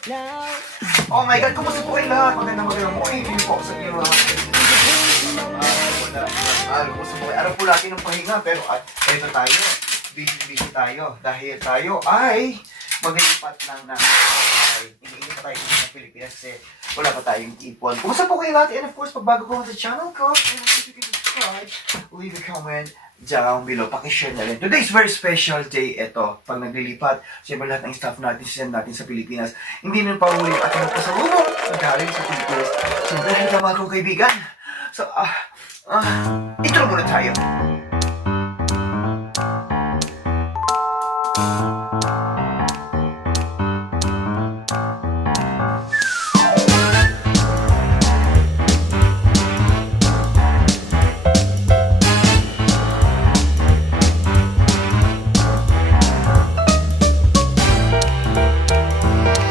Oh my God, kumusta po kayo lahat? Magandang morning po sa inyo lahat. Kumusta po kayo? Araw po natin ng pahinga, pero eto tayo. Busy tayo. Dahil tayo ay maglilipat lang ng iniinit pa tayo sa Pilipinas kasi wala pa tayong ipon. Kumusta po kayo lahat? And of course, pag bago po sa channel ko, and if you can subscribe, leave a comment down below. Pakishare na rin. Today's very special day ito. Pag naglilipat, siyempre lahat ng staff natin, sisend natin sa Pilipinas. Hindi nang pahuli at pasalubong sa galing sa Pilipinas. Siyempre, dahil mga kong kaibigan. So, intro muna tayo.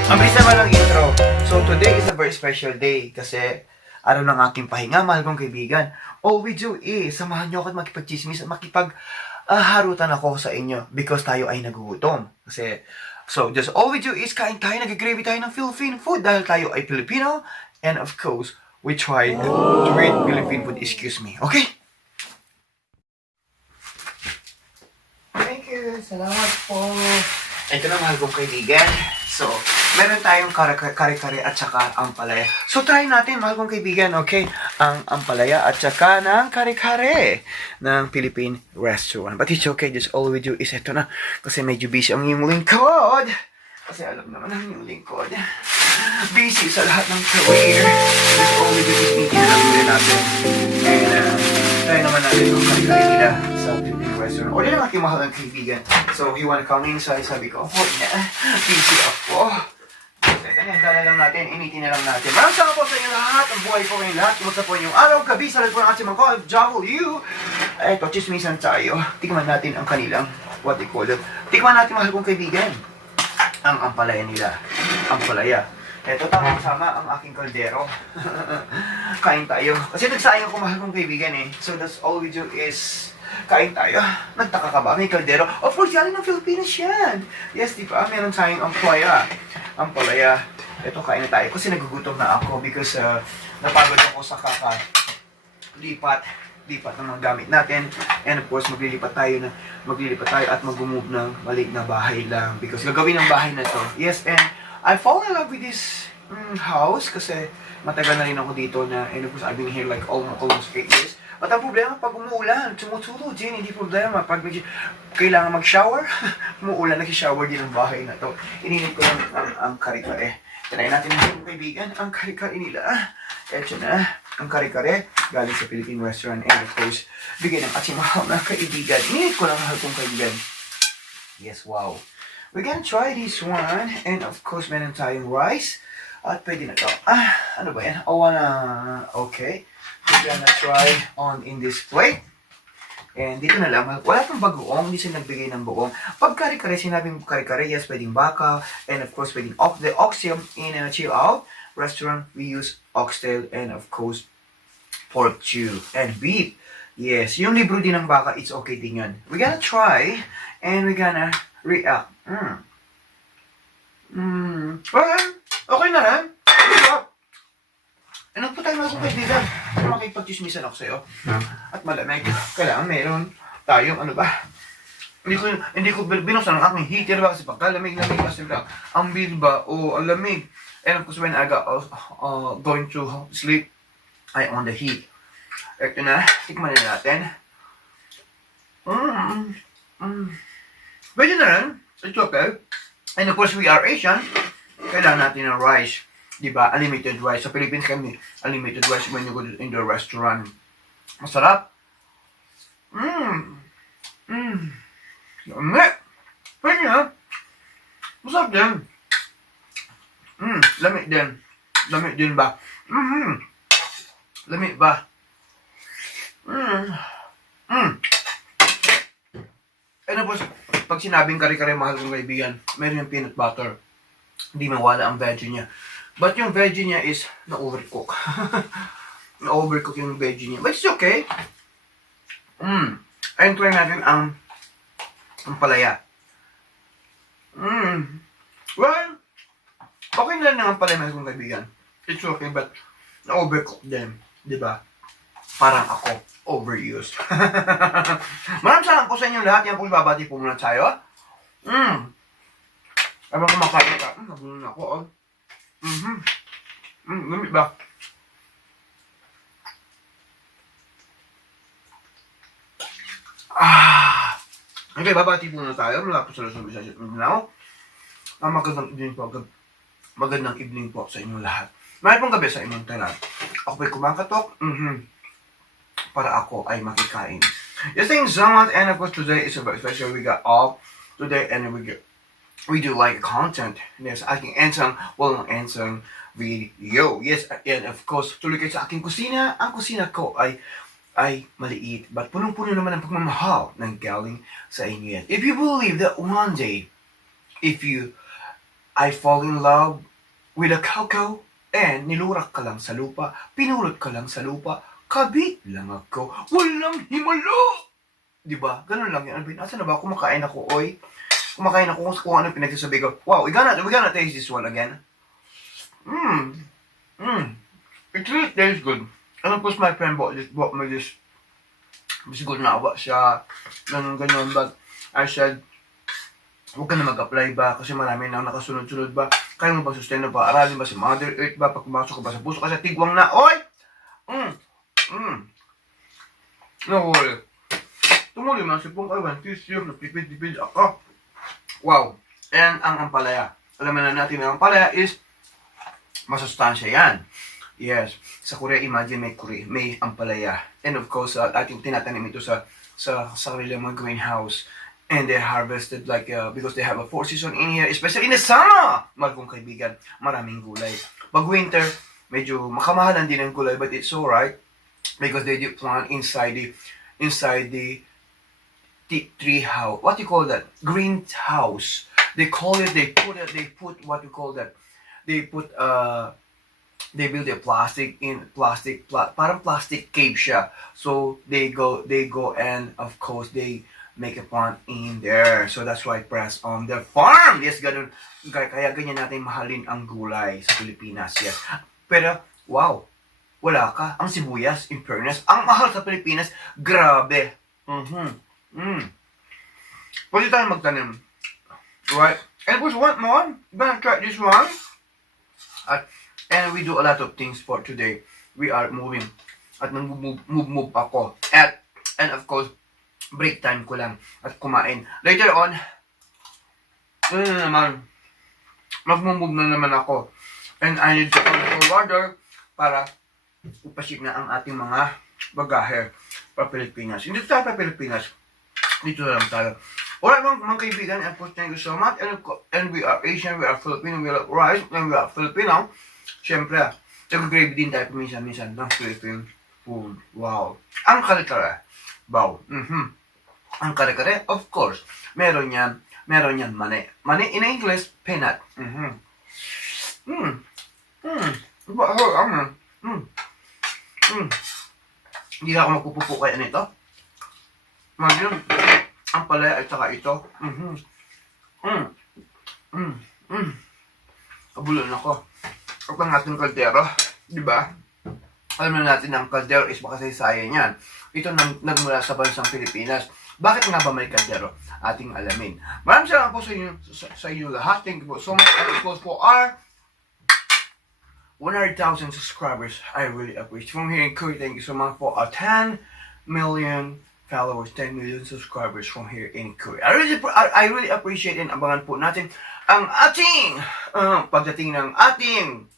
Ang bilis naman ng intro. So, today is a very special day kasi araw ng aking pahinga, mahal kong kaibigan. All we do is, samahan niyo ako at makipag-chismis at makipag-harutan ako sa inyo because tayo ay nagugutom. Kasi, so, just all we do is kain tayo, nag-gravy tayo ng Philippine food dahil tayo ay Filipino. And of course, we try to eat Philippine food. Excuse me. Okay? Thank you. Salamat po. Ito na, mahal kong kaibigan. So, meron tayong kare-kare at saka ampalaya. So, try natin, mahal kong kaibigan, okay? Ang ampalaya at saka ng kare-kare ng Philippine restaurant. But it's okay, just all we do is ito na. Kasi medyo busy ang iyong lingkod. Kasi alam naman ang iyong lingkod. Busy sa lahat ng career. Just all we do is meeting lang muna natin. And, try naman natin ang kare-kare nila sa Philippine restaurant. O din ang aking mahal ng kaibigan. So, he wanna come inside. Sabi ko, oh, busy ako. Handa na lang natin, initin na lang natin. Maraming salamat po sa inyo lahat. Ang buhay po kayong lahat. Kumusta po inyong araw, gabi, sa lahat po ng ating mga W. Eto, chismisan tayo. Tikman natin ang kanilang, what they call it. Tikman natin, mahal kong kaibigan, ang ampalaya nila. Ampalaya. Eto, tama-sama ang aking kaldero. Kain tayo. Kasi nagsayang ako, mahal kong kaibigan eh. So, that's all we do is kain tayo. Nagtaka ka ba? May kaldero? Of course, yaling ng Pilipinas yan. Yes, di ba? Meron tayong ampalaya. Ampalaya. Ito, kain na tayo. Kasi nagugutom na ako because napagod ako sa lipat ng mga gamit natin. And of course, maglilipat tayo at mag-move ng maliit na bahay lang. Because gagawin ng bahay na to. Yes, and I fall in love with this house kasi matagal na rin ako dito na, and of course, I've been here like almost 8 years. At ang problema, pag umuulan, tumutulo din, hindi problema. Pag kailangan mag-shower, umuulan, nag-shower din ang bahay na to. Ininit ko lang ang kare-kare. Tanayin natin ang kaibigan, ang kare-kare nila. Eto na, ang kare-kare, galing sa Philippine restaurant. And of course, bigyan ng ating mahal na kaibigan. Ininit ko lang mahal kong kaibigan. Yes, wow. We're gonna try this one. And of course, meron tayong rice. At pwede na to. Ano ba yan? Okay. We're gonna try in this plate. And dito na lang, wala pang bagoong, hindi sila nagbigay ng buong. Pag kare-kare, sinabing kare-kare, yes, pwedeng baka. And of course, pwedeng the oxtail in a chill out restaurant. We use oxtail and of course, pork chew and beef. Yes, yung libro din ng baka, it's okay din yun. We're gonna try and we're gonna react. Well, okay na rin. Ano po tayo mga kaibigan? Makipag-chismisan ako sa'yo. At malamig. Kailangan meron tayong ano ba? Hindi ko binuksan ang aking heater ba kasi pagkalamig-lamig kasi lang. Ang bill ba o ang lamig. And of course when I got going to sleep, I on the heat. Ito na, tikman na natin. Pwede na rin. It's okay. And of course we are Asian. Kailangan natin ng rice. Diba? Unlimited rice. Sa Philippines kami, unlimited rice when you go in the restaurant. Masarap. Yummy. Pwede na. Masarap din. Lamig din. Lamig din ba? Lamig ba? Ano po, pag sinabing kare-kare mahal kong kaibigan, meron yung peanut butter. Hindi mawala ang veggie niya. But yung veggie niya is na-overcook. Na-overcook yung veggie niya. But it's okay. Ayun, try natin ang palaya. Well, okay na ng ampalaya, mga kong kaibigan. It's okay, but na-overcook din. Di ba? Parang ako, overused. Maraming salamat po sa inyo lahat. Yan po, babati po muna tayo. Habang kumakain ka, nabulong ako, oh. Gamit ba? Okay, babati po muna tayo. Mula po sa Luzon, Visayas at Mindanao. Magandang evening po. Magandang evening po sa inyong lahat. May pong gabi sa inyong tanan. Ako po'y kumakatok. Para ako ay makikain. Yes, thank you so much. And of course, today is a very special. We got off today and we do like content. Yes, aking walang ensang video. Yes, and of course, tuloy kayo sa aking kusina. Ang kusina ko ay maliit, but punong-puno naman ang pagmamahal ng galing sa inyo yan. If you believe that one day, I fall in love with a cocoa, and nilurak ka lang sa lupa, pinulot ka lang sa lupa, kabit lang ako, walang himalo! Diba? Ganun lang yan. Asan na ba? Kumakain ako, oy. Kumakain ako kung ano pinagsasabi ko. Wow, we gonna taste this one again. It really tastes good. And of course, my friend bought me this. Siguro naawa siya. Ganun. But I said, huwag ka na mag-apply ba? Kasi marami na nakasunod-sunod ba? Kaya mo ba sustain ba? Aralin ba si Mother Earth ba? Pag pumasok ka ba sa puso? Kasi tigwang na, oy! Nawala. Tumuli man si Pong Iwan. Tissue, napipid-pipid ako. Wow. And ang ampalaya. Alaman na natin ang ampalaya is masustansya yan. Yes. Sa Korea, imagine may ampalaya. And of course, ating tinatanim ito sa kanilang mga greenhouse. And they harvested like, because they have a 4 season in here, especially in the summer! Mahal kong kaibigan, maraming gulay. Pag winter, medyo makamahalan din ang gulay, but it's alright. Because they do plant inside the tree house. What do you call that? Greenhouse. They put what you call that? They build a parang plastic cave siya. So they go and of course they make a plant in there. So that's why press on the farm. Yes, ganun. Kaya ganyan natin mahalin ang gulay sa Pilipinas. Yes. Pero wow, wala ka. Ang sibuyas, in fairness, ang mahal sa Pilipinas, grabe. Pwede tayo magtanim. Right? And of course, one more. I'm gonna try this one. And we do a lot of things for today. We are moving. At nag-move ako. And of course, break time ko lang. At kumain. Later on, mag-move na naman ako. And I need to call for water para upasip na ang ating mga bagahe pa Pilipinas. Hindi tayo pa Pilipinas. Dito lang tayo. Alright mga kaibigan, and of course, thank you so much. And we are Asian, we are Filipino, we love rice, and we are Filipino. Siyempre, nag-grave din tayo minsan ng Philippine food. Wow. Ang kare-kare. Wow. Ang kare-kare, of course, meron yan mani. Mani in English, peanut. Hindi na ako magpupupo kaya nito. Ngayon, ang palaya at saka ito. Kabulan ako. At ang ating kaldero, di ba? Alam na natin na ang kaldero is makasaysayan yan. Ito nagmula sa bansang Pilipinas. Bakit nga ba may kaldero? Ating alamin. Maraming salamat po sa inyo lahat. Thank you po so much. And of course for our 100,000 subscribers, I really appreciate. From here in Korea, thank you so much for our 10 million followers, 10 million subscribers from here in Korea. I really appreciate and abangan po natin ang ating pagdating ng ating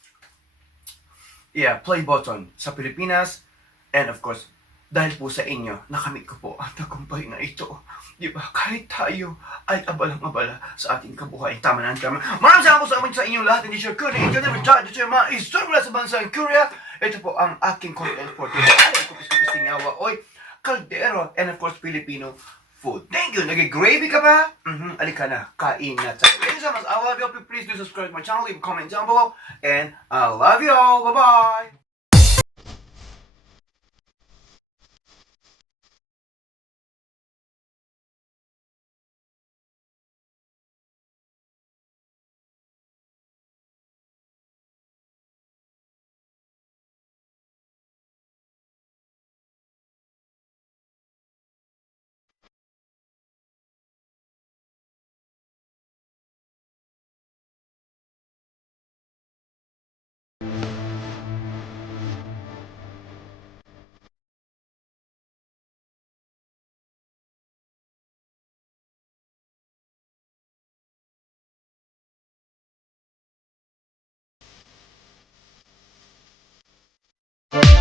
play button sa Pilipinas. And of course, dahil po sa inyo, nakamit ko po ang tagumpay na ito. Di ba? Kahit tayo ay abalang-abala sa ating kabuhay. Tama na. Maraming salamat po sa amin sa inyong lahat. Hindi siya Korea. Ito never tried to share mga istorya mula sa bansa ng Korea. Ito po ang aking content for today. Ay, kupis-kupis tingawa. Oy, kaldero. And of course, Filipino food. Thank you. Nag-gravy ka ba? Alika na. Kain na tayo. Thank you so much. I love you. Please do subscribe to my channel. Leave a comment down below. And I love you all. Bye-bye.